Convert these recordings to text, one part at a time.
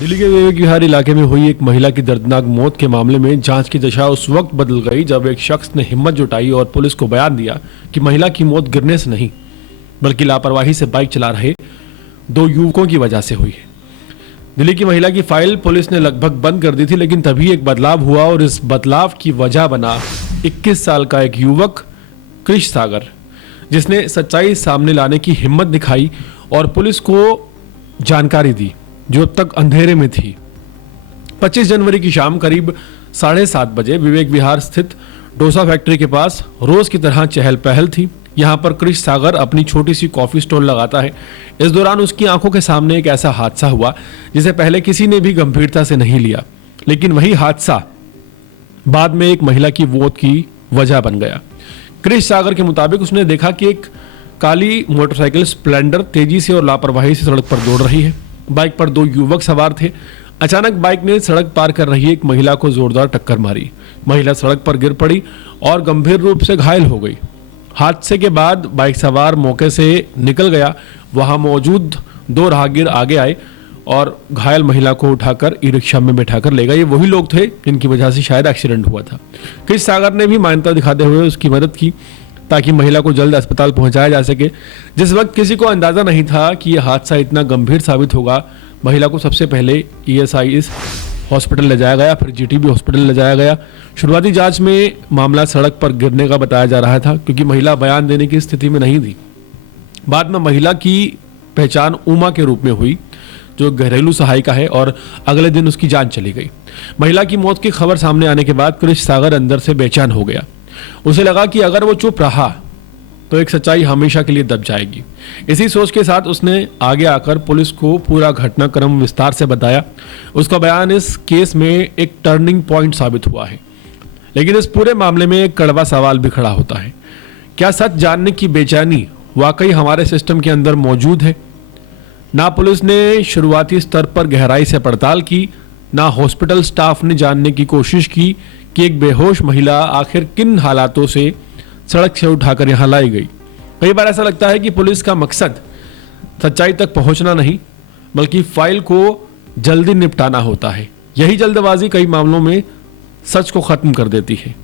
दिल्ली के विवेक विहार इलाके में हुई एक महिला की दर्दनाक मौत के मामले में जांच की दिशा उस वक्त बदल गई जब एक शख्स ने हिम्मत जुटाई और पुलिस को बयान दिया कि महिला की मौत गिरने से नहीं बल्कि लापरवाही से बाइक चला रहे दो युवकों की वजह से हुई है। दिल्ली की महिला की फाइल पुलिस ने लगभग बंद कर दी थी, लेकिन तभी एक बदलाव हुआ और इस बदलाव की वजह बना 21 साल का एक युवक कृष सागर, जिसने सच्चाई सामने लाने की हिम्मत दिखाई और पुलिस को जानकारी दी जो अब तक अंधेरे में थी। 25 जनवरी की शाम करीब 7:30 बजे विवेक विहार स्थित डोसा फैक्ट्री के पास रोज की तरह चहल पहल थी। यहाँ पर कृष सागर अपनी छोटी सी कॉफी स्टॉल लगाता है। इस दौरान उसकी आंखों के सामने एक ऐसा हादसा हुआ जिसे पहले किसी ने भी गंभीरता से नहीं लिया, लेकिन वही हादसा बाद में एक महिला की मौत की वजह बन गया। कृष सागर के मुताबिक उसने देखा कि एक काली मोटरसाइकिल स्प्लेंडर तेजी से और लापरवाही से सड़क पर दौड़ रही है। बाइक पर दो युवक सवार थे। अचानक बाइक ने सड़क पार कर रही एक महिला को जोरदार टक्कर मारी। महिला सड़क पर गिर पड़ी और गंभीर रूप से घायल हो गई। हादसे के बाद बाइक सवार मौके से निकल गया। वहां मौजूद दो राहगीर आगे आए और घायल महिला को उठाकर ई रिक्शा में बैठाकर ले गए। ये वही लोग थे जिनकी वजह से शायद एक्सीडेंट हुआ था। कृष सागर ने भी मानवता दिखाते हुए उसकी मदद की ताकि महिला को जल्द अस्पताल पहुंचाया जा सके। जिस वक्त किसी को अंदाजा नहीं था कि यह हादसा इतना गंभीर साबित होगा, महिला को सबसे पहले ESI हॉस्पिटल ले जाया गया, फिर GTB हॉस्पिटल ले जाया गया। शुरुआती जांच में मामला सड़क पर गिरने का बताया जा रहा था क्योंकि महिला बयान देने की स्थिति में नहीं थी। बाद में महिला की पहचान उमा के रूप में हुई जो घरेलू सहायिका है और अगले दिन उसकी जान चली गई। महिला की मौत की खबर सामने आने के बाद कृष सागर अंदर से बेचैन हो गया। उसे लगा कि अगर वो चुप रहा तो एक सच्चाई हमेशा के लिए दब जाएगी। इसी सोच के साथ उसने आगे आकर पुलिस को पूरा घटनाक्रम विस्तार से बताया। उसका बयान इस केस में एक टर्निंग पॉइंट साबित हुआ है। लेकिन इस पूरे मामले में एक कड़वा सवाल भी खड़ा होता है, क्या सच जानने की बेचैनी वाकई हमारे सिस्टम के अंदर मौजूद है? ना पुलिस ने शुरुआती स्तर पर गहराई से पड़ताल की, ना हॉस्पिटल स्टाफ ने जानने की कोशिश की कि एक बेहोश महिला आखिर किन हालातों से सड़क से उठाकर यहाँ लाई गई। कई बार ऐसा लगता है कि पुलिस का मकसद सच्चाई तक पहुंचना नहीं बल्कि फाइल को जल्दी निपटाना होता है। यही जल्दबाजी कई मामलों में सच को खत्म कर देती है।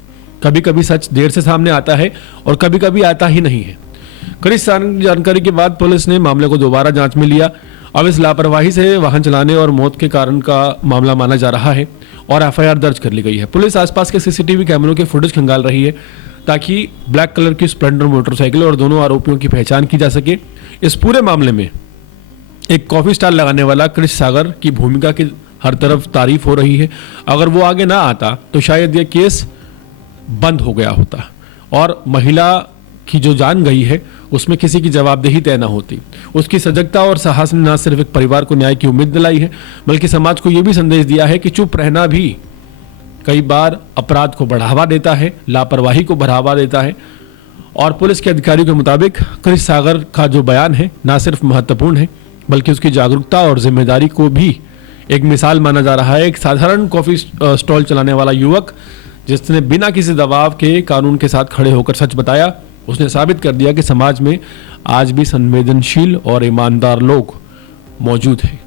कभी कभी सच देर से सामने आता है और कभी कभी आता ही नहीं है। कड़ी जानकारी के बाद पुलिस ने मामले को दोबारा जांच में लिया। अब इस लापरवाही से वाहन चलाने और मौत के कारण का मामला माना जा रहा है और FIR दर्ज कर ली गई है। पुलिस आसपास के CCTV कैमरों के फुटेज खंगाल रही है ताकि ब्लैक कलर की स्प्लेंडर मोटरसाइकिल और दोनों आरोपियों की पहचान की जा सके। इस पूरे मामले में एक कॉफी स्टॉल लगाने वाला कृष सागर की भूमिका की हर तरफ तारीफ हो रही है। अगर वो आगे ना आता तो शायद ये केस बंद हो गया होता और महिला की जो जान गई है उसमें किसी की जवाबदेही तय न होती। उसकी सजगता और साहस ने न सिर्फ एक परिवार को न्याय की उम्मीद दिलाई है बल्कि समाज को यह भी संदेश दिया है कि चुप रहना भी कई बार अपराध को बढ़ावा देता है, लापरवाही को बढ़ावा देता है। और पुलिस के अधिकारियों के मुताबिक कृष सागर का जो बयान है न सिर्फ महत्वपूर्ण है बल्कि उसकी जागरूकता और जिम्मेदारी को भी एक मिसाल माना जा रहा है। एक साधारण कॉफी स्टॉल चलाने वाला युवक जिसने बिना किसी दबाव के कानून के साथ खड़े होकर सच बताया, उसने साबित कर दिया कि समाज में आज भी संवेदनशील और ईमानदार लोग मौजूद हैं।